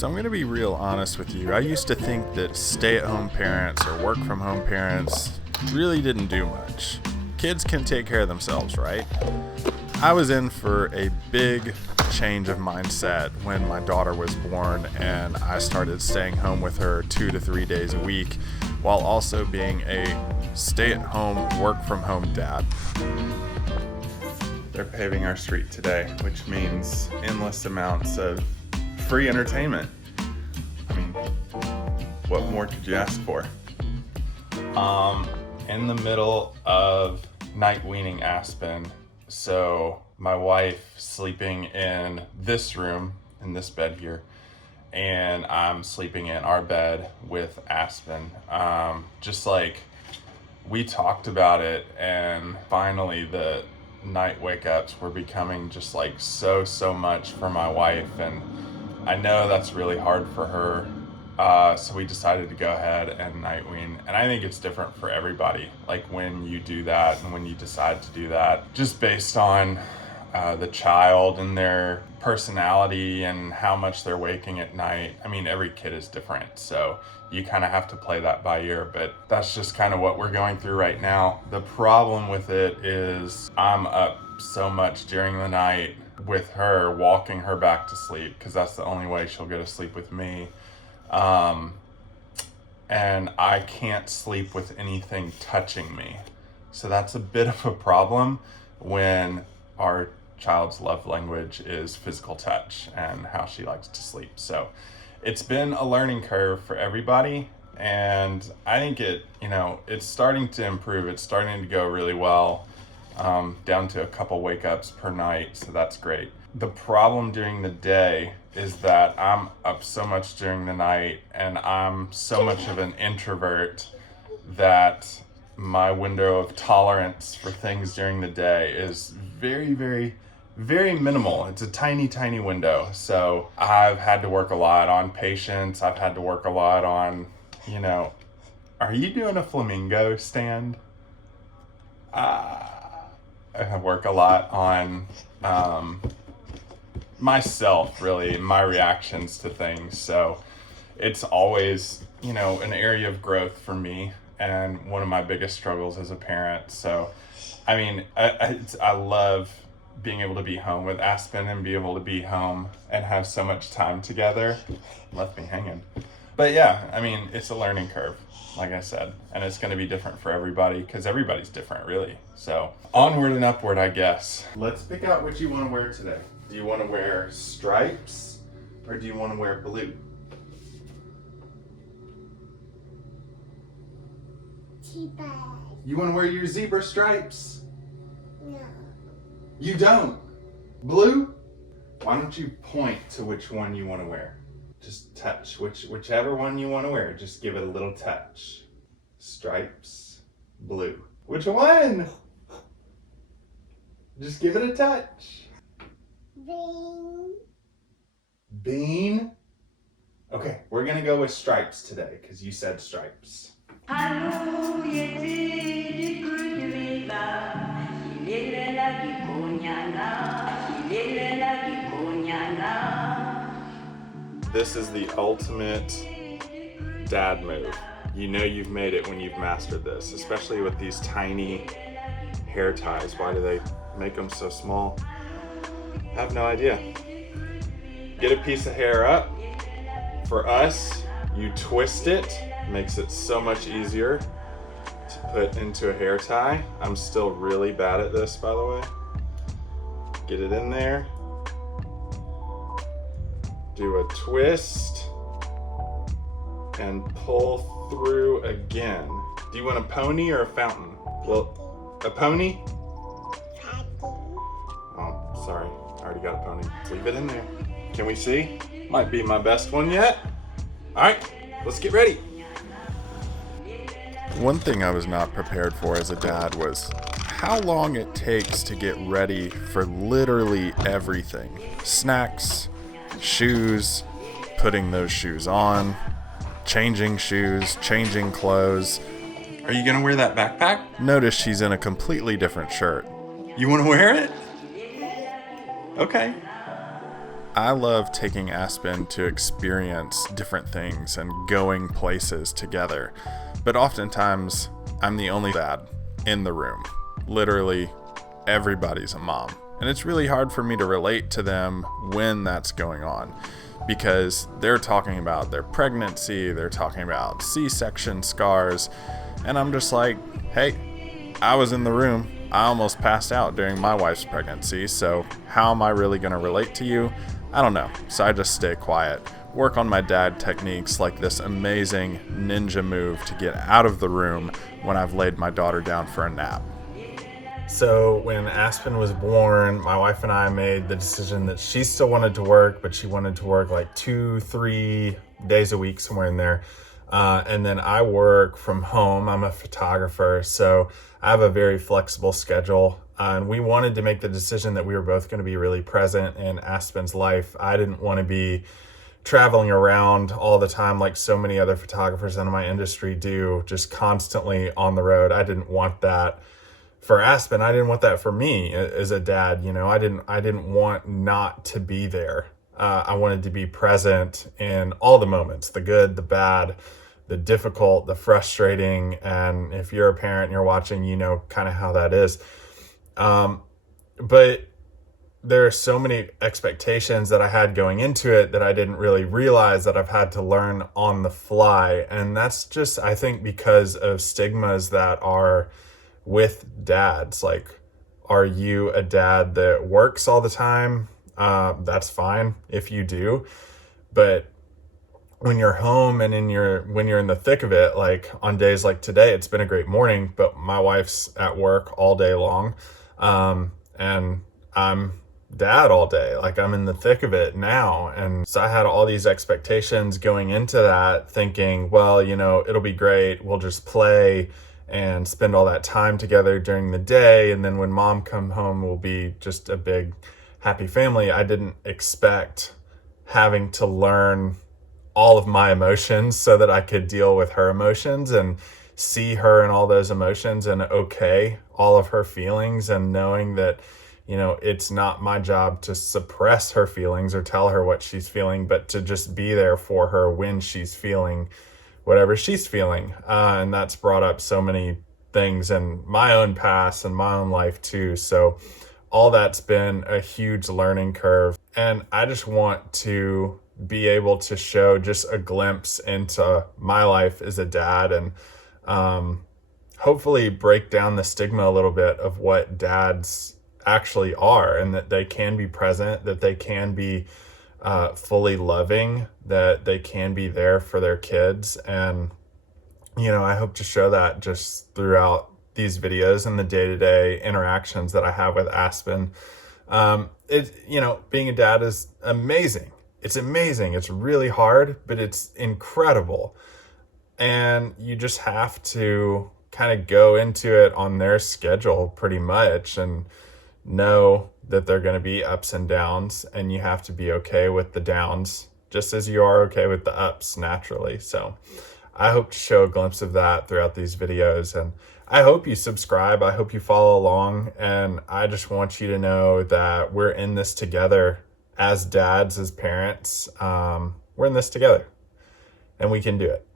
So I'm going to be real honest with you. I used to think that stay-at-home parents or work-from-home parents really didn't do much. Kids can take care of themselves, right? I was in for a big change of mindset when my daughter was born and I started staying home with her 2 to 3 days a week while also being a stay-at-home, work-from-home dad. They're paving our street today, which means endless amounts of free entertainment. I mean, what more could you ask for? In the middle of night weaning Aspen, so my wife sleeping in this room, in this bed here, and I'm sleeping in our bed with Aspen. Just like we talked about it, and finally the night wake ups were becoming just like so much for my wife, and I know that's really hard for her. So we decided to go ahead and night wean, and I think it's different for everybody, like when you do that and when you decide to do that, just based on the child and their personality and how much they're waking at night. I mean, every kid is different, so you kind of have to play that by ear, but that's just kind of what we're going through right now. The problem with it is I'm up so much during the night with her, walking her back to sleep, because that's the only way she'll go to sleep with me. And I can't sleep with anything touching me. So that's a bit of a problem when our child's love language is physical touch and how she likes to sleep. So it's been a learning curve for everybody, and I think it's starting to improve. It's starting to go really well, down to a couple wake ups per night, so that's great. The problem during the day is that I'm up so much during the night, and I'm so much of an introvert that my window of tolerance for things during the day is very, very, very minimal. It's a tiny window. So I've had to work a lot on patience. I've had to work a lot on, are you doing a flamingo stand? I work a lot on myself, really, my reactions to things. So it's always, an area of growth for me and one of my biggest struggles as a parent. So, I mean, I love being able to be home with Aspen and be able to be home and have so much time together. Left me hanging. But yeah, I mean, it's a learning curve, like I said, and it's going to be different for everybody because everybody's different, really. So onward and upward, I guess. Let's pick out what you want to wear today. Do you want to wear stripes or do you want to wear blue? Zebra. You want to wear your zebra stripes? No. You don't? Blue? Why don't you point to which one you want to wear? Just touch whichever one you want to wear. Just give it a little touch. Stripes, blue. Which one? Just give it a touch. Bean. Bean? Okay, we're gonna go with stripes today because you said stripes. This is the ultimate dad move. You know you've made it when you've mastered this, especially with these tiny hair ties. Why do they make them so small? I have no idea. Get a piece of hair up. For us, you twist it. Makes it so much easier to put into a hair tie. I'm still really bad at this, by the way. Get it in there. Do a twist and pull through again. Do you want a pony or a fountain? Well, a pony? Oh, sorry. I already got a pony. Leave it in there. Can we see? Might be my best one yet. All right, let's get ready. One thing I was not prepared for as a dad was how long it takes to get ready for literally everything. Snacks, shoes, putting those shoes on, changing shoes, changing clothes. Are you gonna wear that backpack? Notice she's in a completely different shirt. You wanna wear it? Okay. I love taking Aspen to experience different things and going places together, but oftentimes I'm the only dad in the room. Literally, everybody's a mom. And it's really hard for me to relate to them when that's going on, because they're talking about their pregnancy, they're talking about C-section scars, and I'm just like, hey, I was in the room. I almost passed out during my wife's pregnancy, so how am I really going to relate to you? I don't know. So I just stay quiet, work on my dad techniques like this amazing ninja move to get out of the room when I've laid my daughter down for a nap. So when Aspen was born, my wife and I made the decision that she still wanted to work, but she wanted to work like 2-3 days a week, somewhere in there. And then I work from home. I'm a photographer, so I have a very flexible schedule. And we wanted to make the decision that we were both going to be really present in Aspen's life. I didn't want to be traveling around all the time like so many other photographers in my industry do, just constantly on the road. I didn't want that for Aspen. I didn't want that for me as a dad. You know, I didn't want not to be there. I wanted to be present in all the moments, the good, the bad, the difficult, the frustrating. And if you're a parent and you're watching, you know kind of how that is. But there are so many expectations that I had going into it that I didn't really realize that I've had to learn on the fly. And that's just, I think, because of stigmas that are with dads. Like, are you a dad that works all the time? That's fine if you do. But when you're home and when you're in the thick of it, like on days like today, it's been a great morning, but my wife's at work all day long. And I'm dad all day. Like, I'm in the thick of it now. And so I had all these expectations going into that, thinking, well, you know, it'll be great. We'll just play and spend all that time together during the day. And then when mom come home, we'll be just a big happy family. I didn't expect having to learn all of my emotions so that I could deal with her emotions and see her and all those emotions and okay all of her feelings, and knowing that, you know, it's not my job to suppress her feelings or tell her what she's feeling, but to just be there for her when she's feeling whatever she's feeling. And that's brought up so many things in my own past and my own life too. So all that's been a huge learning curve. And I just want to be able to show just a glimpse into my life as a dad, and hopefully break down the stigma a little bit of what dads actually are, and that they can be present, that they can be fully loving, that they can be there for their kids. And, you know, I hope to show that just throughout these videos and the day-to-day interactions that I have with Aspen. You know, being a dad is amazing. It's amazing. It's really hard, but it's incredible. And you just have to kind of go into it on their schedule pretty much, and know that they're going to be ups and downs, and you have to be okay with the downs just as you are okay with the ups naturally. So I hope to show a glimpse of that throughout these videos, and I hope you subscribe. I hope you follow along, and I just want you to know that we're in this together as dads, as parents. We're in this together, and we can do it.